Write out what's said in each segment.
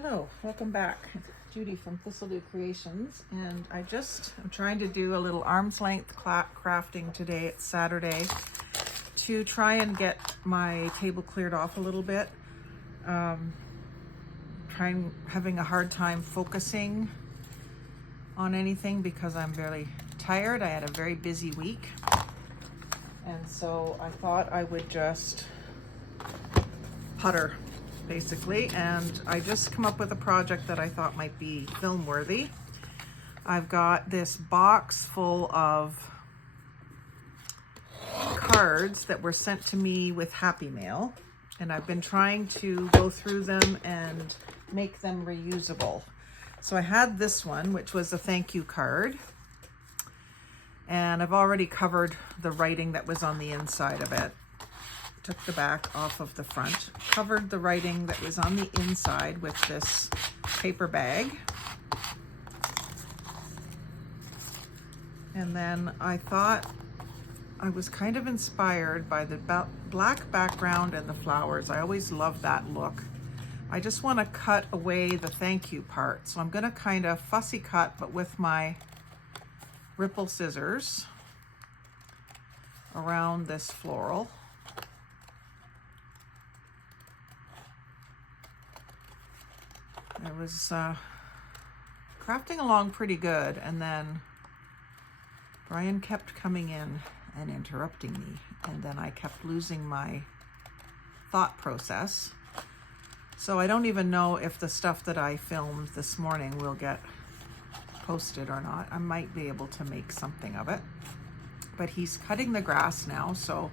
Hello, welcome back. Judy from Thistledew Creations, and I'm trying to do a little arm's length crafting today. It's Saturday, to try and get my table cleared off a little bit. Having a hard time focusing on anything because I'm very tired. I had a very busy week, and so I thought I would just putter basically, and I just come up with a project that I thought might be film worthy. I've got this box full of cards that were sent to me with Happy Mail, and I've been trying to go through them and make them reusable. So I had this one, which was a thank you card, and I've already covered the writing that was on the inside of it. Took the back off of the front, covered the writing that was on the inside with this paper bag. And then I thought I was kind of inspired by the black background and the flowers. I always love that look. I just want to cut away the thank you part. So I'm going to kind of fussy cut, but with my ripple scissors around this floral. I was crafting along pretty good, and then Brian kept coming in and interrupting me, and then I kept losing my thought process. So I don't even know if the stuff that I filmed this morning will get posted or not. I might be able to make something of it, but he's cutting the grass now, so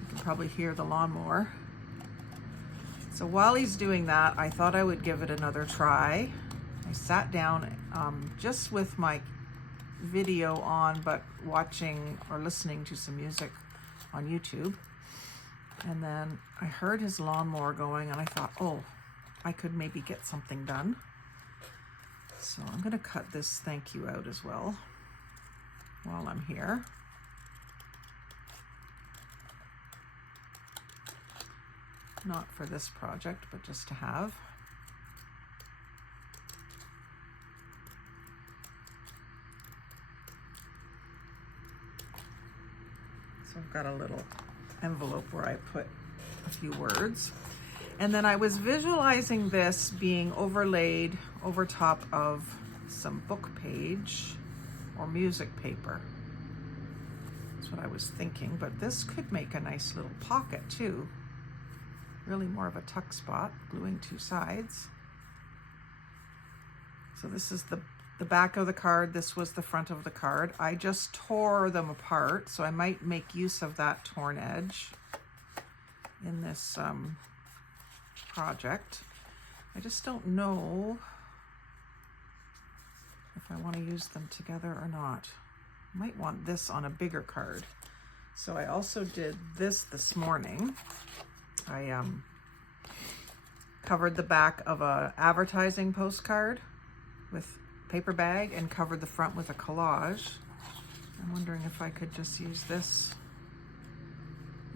you can probably hear the lawnmower. So while he's doing that, I thought I would give it another try. I sat down just with my video on, but watching or listening to some music on YouTube. And then I heard his lawnmower going, and I thought, oh, I could maybe get something done. So I'm going to cut this thank you out as well while I'm here. Not for this project, but just to have. So I've got a little envelope where I put a few words. And then I was visualizing this being overlaid over top of some book page or music paper. That's what I was thinking, but this could make a nice little pocket too. Really more of a tuck spot, gluing two sides. So this is the back of the card. This was the front of the card. I just tore them apart, so I might make use of that torn edge in this project. I just don't know if I want to use them together or not. I might want this on a bigger card. So I also did this morning. I covered the back of a advertising postcard with paper bag and covered the front with a collage. I'm wondering if I could just use this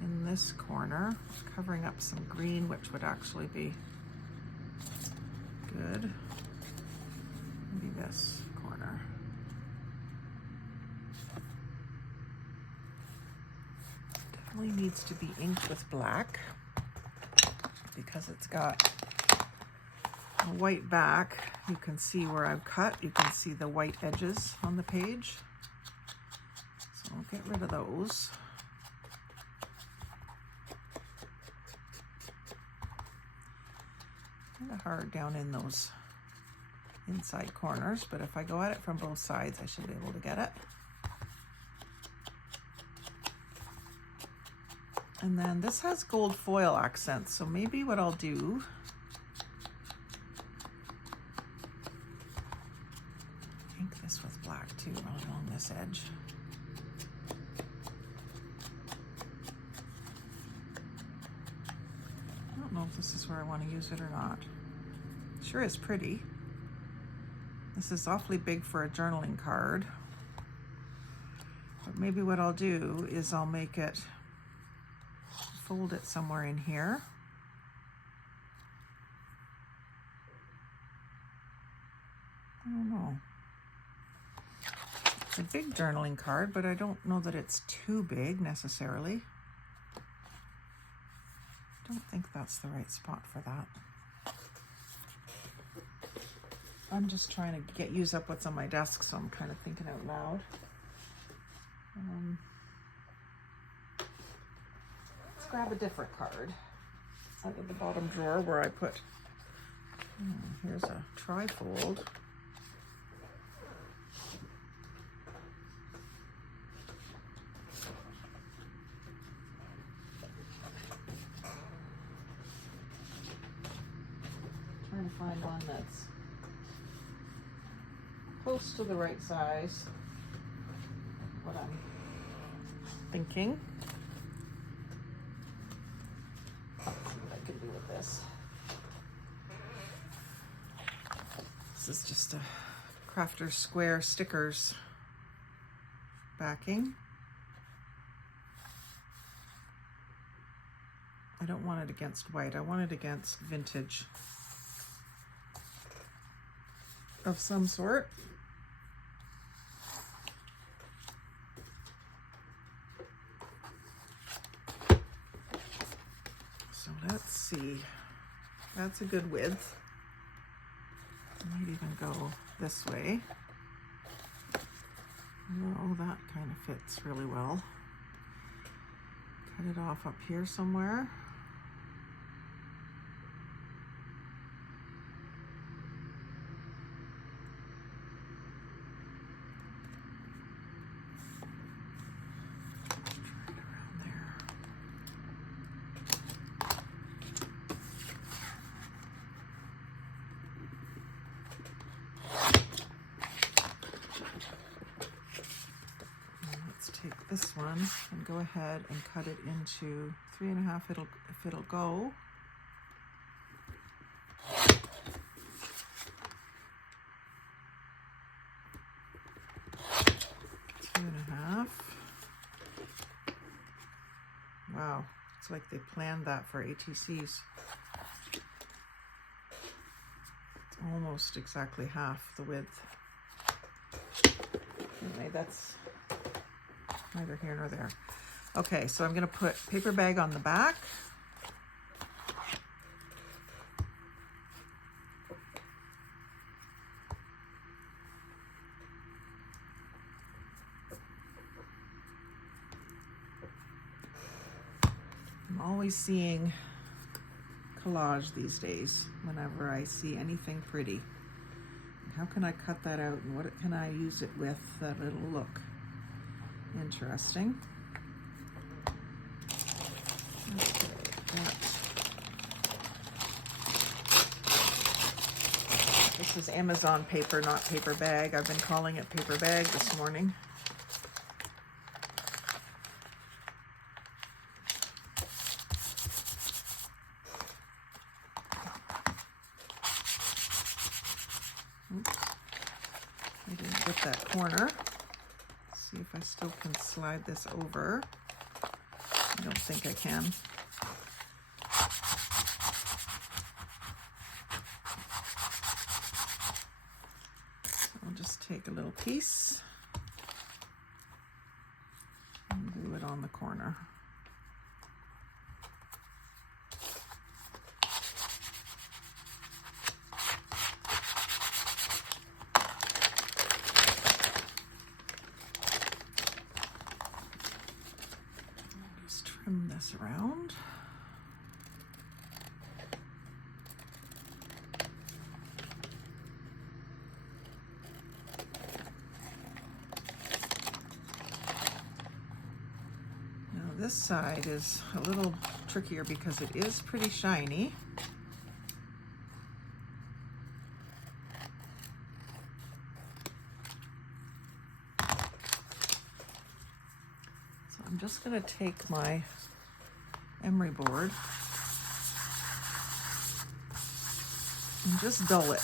in this corner, covering up some green, which would actually be good. Maybe this corner. Definitely needs to be inked with black, because it's got a white back. You can see where I've cut. You can see the white edges on the page. So I'll get rid of those. Kind of hard down in those inside corners, but if I go at it from both sides, I should be able to get it. And then this has gold foil accents, so maybe what I'll do ink this with black too along this edge. I don't know if this is where I want to use it or not. Sure is pretty. This is awfully big for a journaling card. But maybe what I'll do is I'll make it, fold it somewhere in here. I don't know. It's a big journaling card, but I don't know that it's too big necessarily. I don't think that's the right spot for that. I'm just trying to use up what's on my desk, so I'm kind of thinking out loud. Let's grab a different card out of the bottom drawer where I put, here's a trifold. Trying to find one that's close to the right size, what I'm thinking. Let's see what I can do with this. This is just a Crafter Square stickers backing. I don't want it against white, I want it against vintage of some sort. So let's see, that's a good width. I might even go this way. Oh, that kind of fits really well. Cut it off up here somewhere. Take this one and go ahead and cut it into 3.5 if it'll go. Two and a half. Wow, it's like they planned that for ATCs. It's almost exactly half the width. Anyway, that's neither here nor there. Okay, so I'm going to put paper bag on the back. I'm always seeing collage these days whenever I see anything pretty. How can I cut that out and what can I use it with that it'll look interesting? Okay, this is Amazon paper, not paper bag. I've been calling it paper bag this morning. Oops, I didn't get that corner. See if I still can slide this over. I don't think I can. So I'll just take a little piece and glue it on the corner. Trim this around. Now this side is a little trickier because it is pretty shiny. I'm just going to take my emery board and just dull it,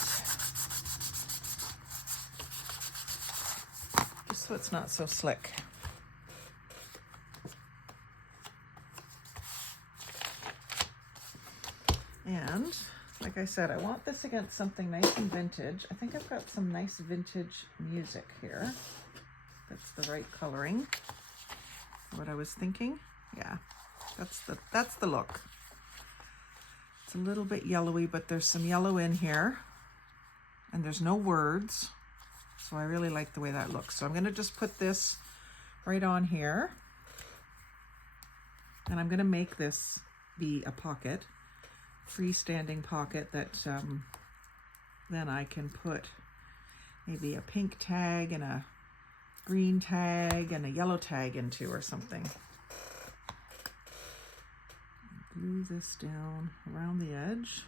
just so it's not so slick. And I like I said, I want this against something nice and vintage. I think I've got some nice vintage music here. That's the right coloring. What I was thinking. Yeah, that's the look. It's a little bit yellowy, but there's some yellow in here, and there's no words, so I really like the way that looks. So I'm going to just put this right on here, and I'm going to make this be a pocket, freestanding pocket that then I can put maybe a pink tag and a green tag and a yellow tag into or something. Glue this down around the edge.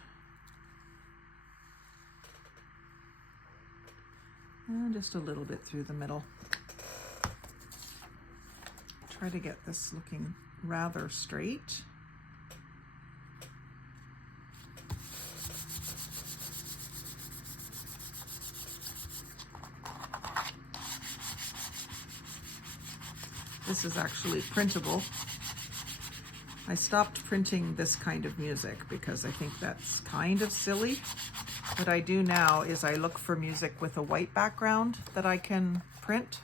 And just a little bit through the middle. Try to get this looking rather straight. This is actually printable. I stopped printing this kind of music because I think that's kind of silly. What I do now is I look for music with a white background that I can print.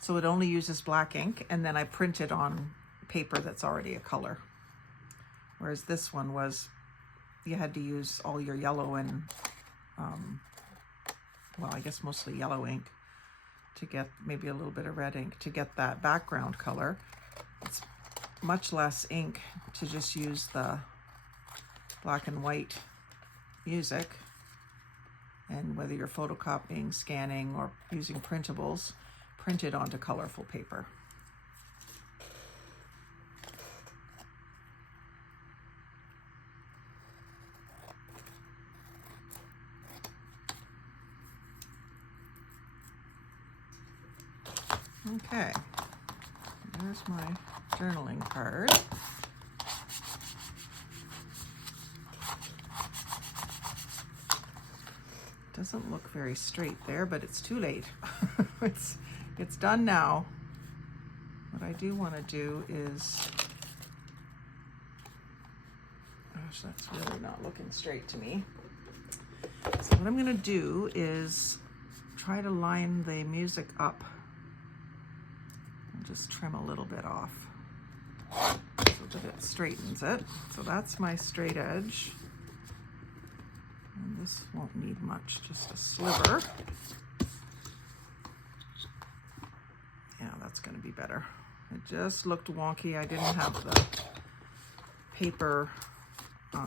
So it only uses black ink, and then I print it on paper that's already a color. Whereas this one was, you had to use all your yellow and, well, I guess mostly yellow ink to get maybe a little bit of red ink to get that background color. It's much less ink to just use the black and white music. And whether you're photocopying, scanning, or using printables, print it onto colorful paper. Okay, there's my journaling card. Doesn't look very straight there, but it's too late. It's done now. What I do want to do is, gosh, that's really not looking straight to me. So what I'm going to do is try to line the music up and just trim a little bit off so that it straightens it. So that's my straight edge. And this won't need much, just a sliver. Yeah, that's going to be better. It just looked wonky. I didn't have the paper,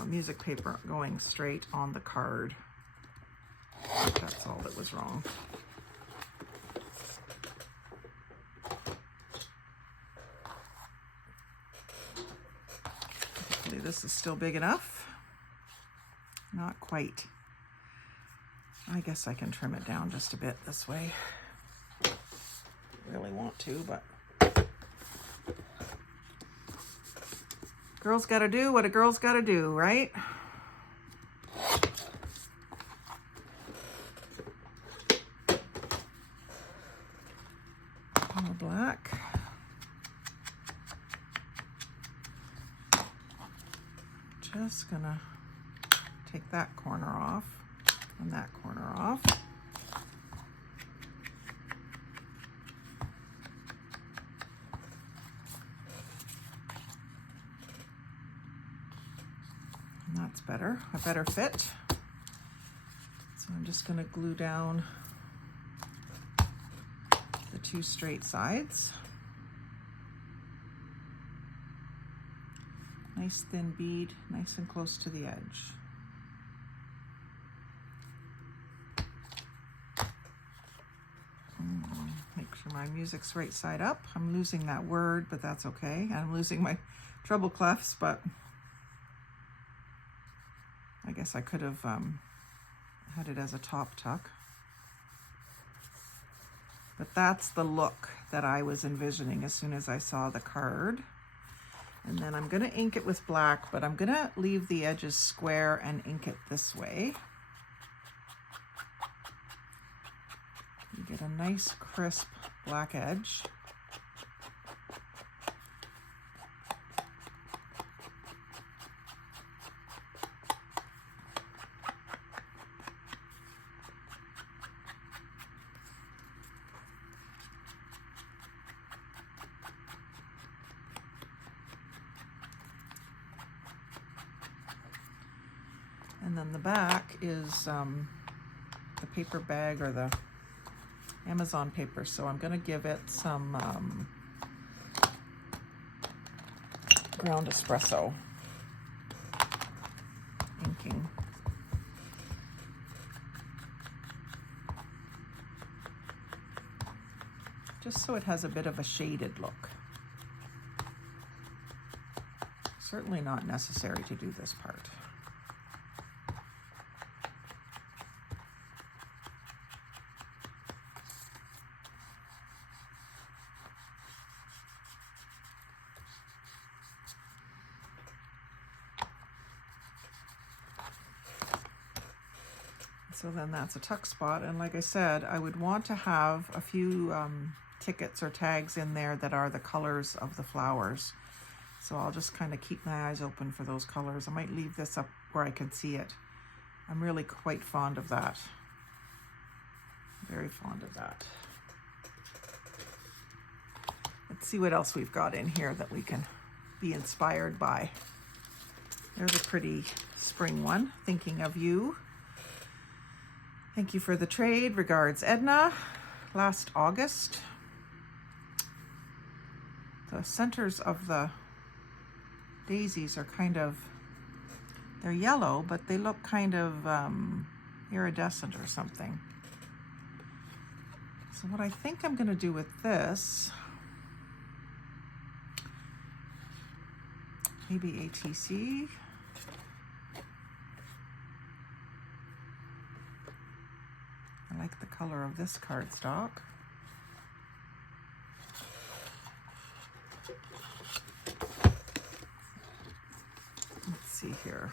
music paper going straight on the card. That's all that was wrong. Hopefully this is still big enough. Not quite. I guess I can trim it down just a bit this way. Really want to, but girl's got to do what a girl's got to do, right? More black. Just gonna take that corner off and that corner off. And that's better, a better fit. So I'm just going to glue down the two straight sides. Nice thin bead, nice and close to the edge. Make sure my music's right side up. I'm losing that word, but that's okay. I'm losing my treble clefs, but I guess I could have had it as a top tuck. But that's the look that I was envisioning as soon as I saw the card. And then I'm going to ink it with black, but I'm going to leave the edges square and ink it this way. You get a nice crisp black edge. And then the back is the paper bag or the Amazon paper. So I'm going to give it some ground espresso inking. Just so it has a bit of a shaded look. Certainly not necessary to do this part. So then that's a tuck spot, and like I said, I would want to have a few tickets or tags in there that are the colors of the flowers. So I'll just kind of keep my eyes open for those colors. I might leave this up where I can see it. I'm really quite fond of that. Very fond of that. Let's see what else we've got in here that we can be inspired by. There's a pretty spring one, thinking of you. Thank you for the trade. Regards, Edna. Last August. The centers of the daisies are kind of, they're yellow, but they look kind of iridescent or something. So what I think I'm going to do with this, maybe ATC. I like the color of this cardstock. Let's see here.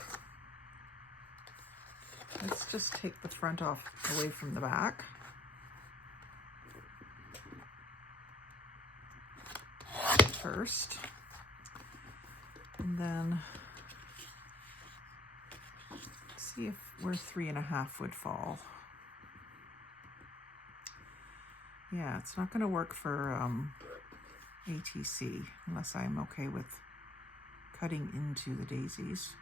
Let's just take the front off away from the back. First. And then see if where 3.5 would fall. Yeah, it's not going to work for ATC unless I'm okay with cutting into the daisies,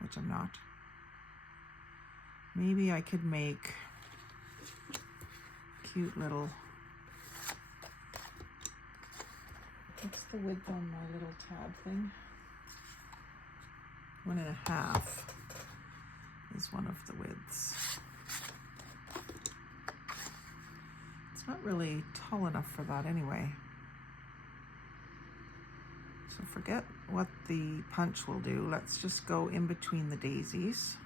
which I'm not. Maybe I could make cute little, what's the width on my little tab thing? 1.5 is one of the widths. Not really tall enough for that anyway. So forget what the punch will do. Let's just go in between the daisies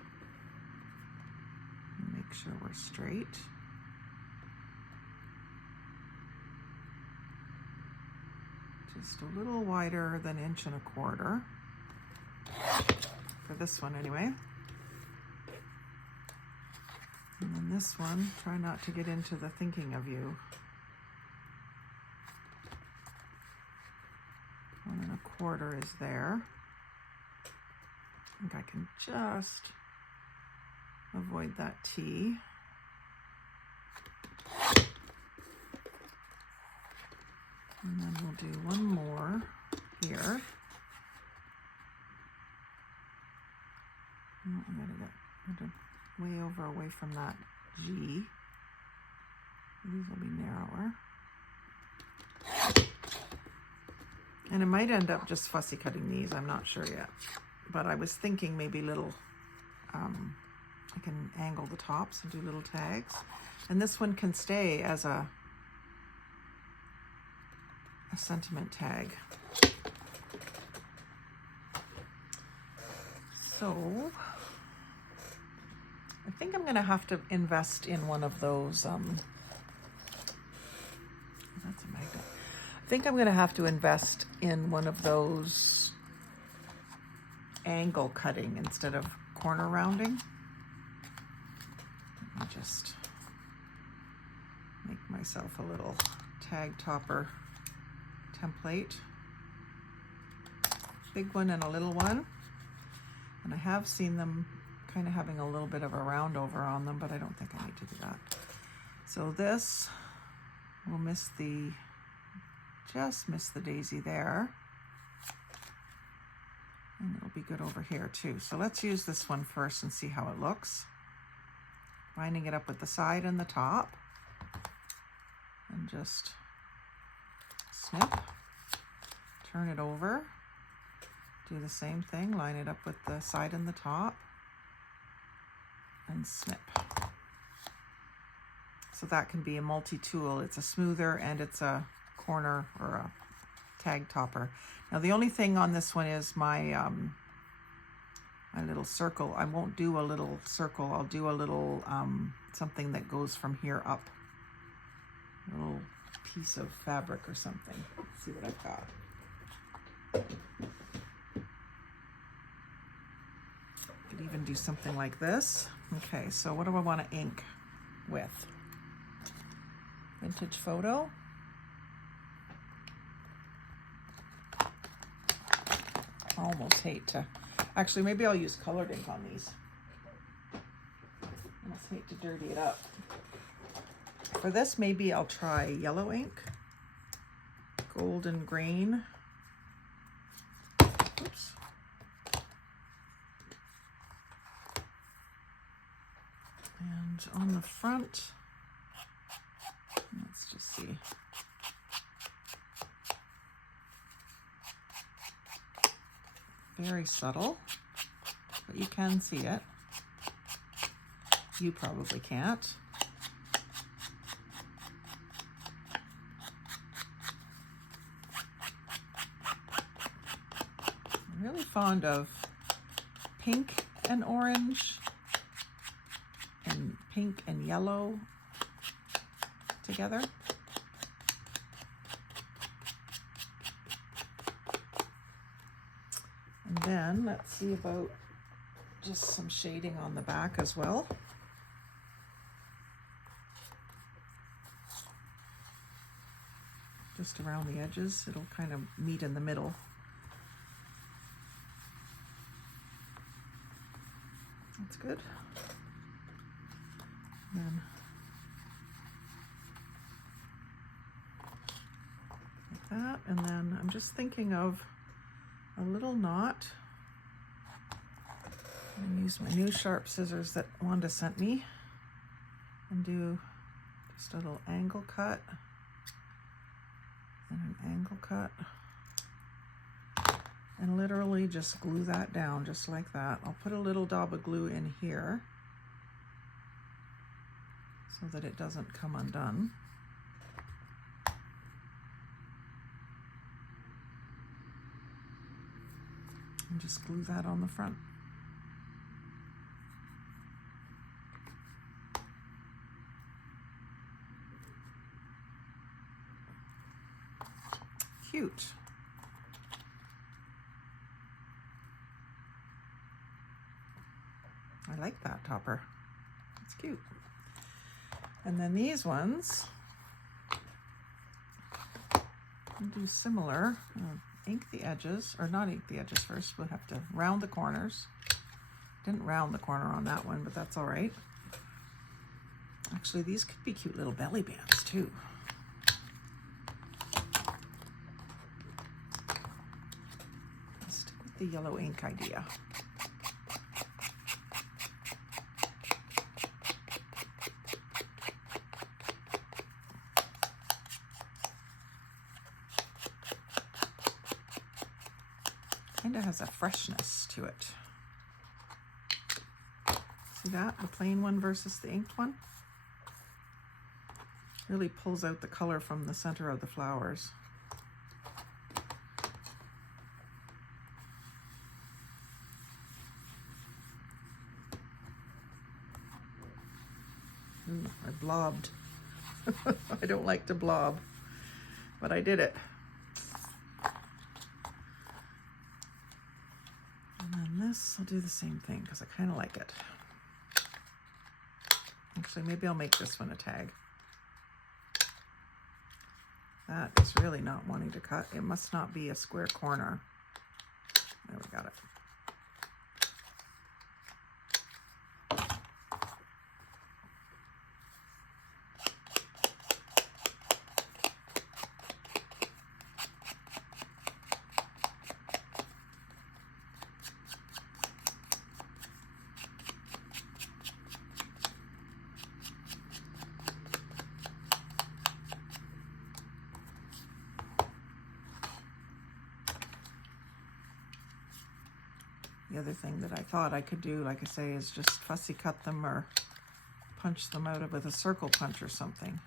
and make sure we're straight. Just a little wider than 1.25 inches for this one anyway. And then this one, try not to get into the thinking of you. 1.25 is there. I think I can just avoid that T. And then we'll do one more here. Oh, I'm gonna get way away from that G. These will be narrower. And it might end up just fussy cutting these, I'm not sure yet. But I was thinking maybe little, I can angle the tops and do little tags. And this one can stay as a sentiment tag. So I think I'm going to have to invest in one of those, that's a magnet. I think I'm going to have to invest in one of those angle cutting instead of corner rounding. Let me just make myself a little tag topper template. Big one and a little one. And I have seen them kind of having a little bit of a round over on them, but I don't think I need to do that. So this will just miss the daisy there. And it'll be good over here too. So let's use this one first and see how it looks. Lining it up with the side and the top. And just snip. Turn it over. Do the same thing. Line it up with the side and the top. And snip. So that can be a multi-tool. It's a smoother and it's a corner or a tag topper. Now the only thing on this one is my my little circle. I won't do a little circle. I'll do a little something that goes from here up. A little piece of fabric or something. Let's see what I've got. Could even do something like this. Okay, so what do I want to ink with? Vintage photo. I almost hate to, actually maybe I'll use colored ink on these. I almost hate to dirty it up. For this, maybe I'll try yellow ink, golden grain. Oops. And on the front, let's just see. Very subtle, but you can see it. You probably can't. I'm really fond of pink and orange and pink and yellow together. And then let's see about just some shading on the back as well. Just around the edges, it'll kind of meet in the middle. That's good. And then like that, and then I'm just thinking of a little knot. I'm going to use my new sharp scissors that Wanda sent me and do just a little angle cut and an angle cut and literally just glue that down just like that. I'll put a little dab of glue in here so that it doesn't come undone. And just glue that on the front. Cute. I like that topper. It's cute. And then these ones, I'll do similar. Ink the edges, or not ink the edges first. We'll have to round the corners. Didn't round the corner on that one, but that's all right. Actually, these could be cute little belly bands too. Let's stick with the yellow ink idea. Kind of has a freshness to it. See that? The plain one versus the inked one? Really pulls out the color from the center of the flowers. Ooh, I blobbed. I don't like to blob, but I did it. And then this, I'll do the same thing because I kind of like it. Actually, maybe I'll make this one a tag. That is really not wanting to cut. It must not be a square corner. There, we got it. other thing that I thought I could do, like I say, is just fussy cut them or punch them out with a circle punch or something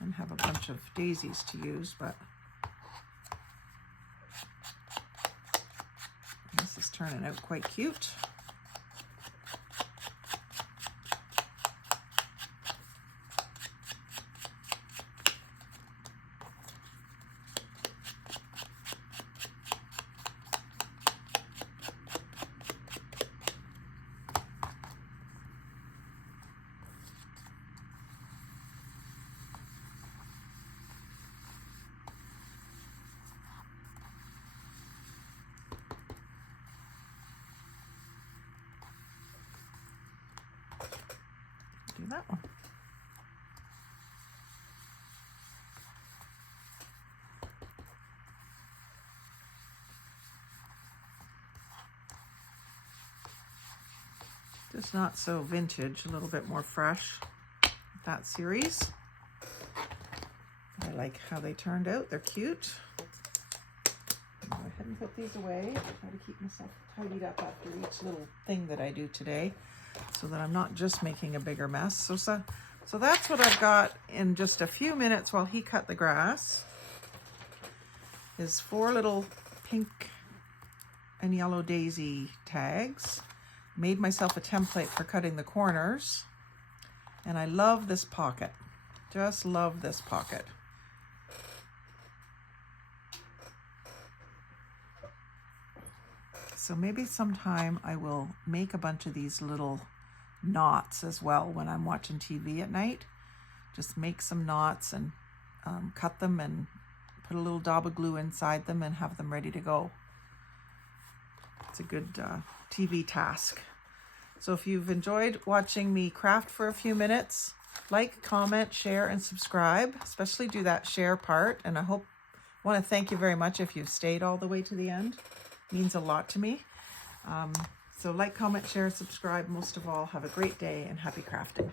and have a bunch of daisies to use, but this is turning out quite cute. Do that one. Just not so vintage, a little bit more fresh with that series. I like how they turned out. They're cute. I'll go ahead and put these away. Try to keep myself tidied up after each little thing that I do today, so that I'm not just making a bigger mess. So that's what I've got in just a few minutes while he cut the grass, is 4 little pink and yellow daisy tags. Made myself a template for cutting the corners, and I love this pocket. Just love this pocket. So maybe sometime I will make a bunch of these little knots as well when I'm watching TV at night. Just make some knots and cut them and put a little dab of glue inside them and have them ready to go. It's a good TV task. So if you've enjoyed watching me craft for a few minutes, like, comment, share, and subscribe. Especially do that share part. And I want to thank you very much if you've stayed all the way to the end. It means a lot to me. So like, comment, share, subscribe. Most of all, have a great day and happy crafting.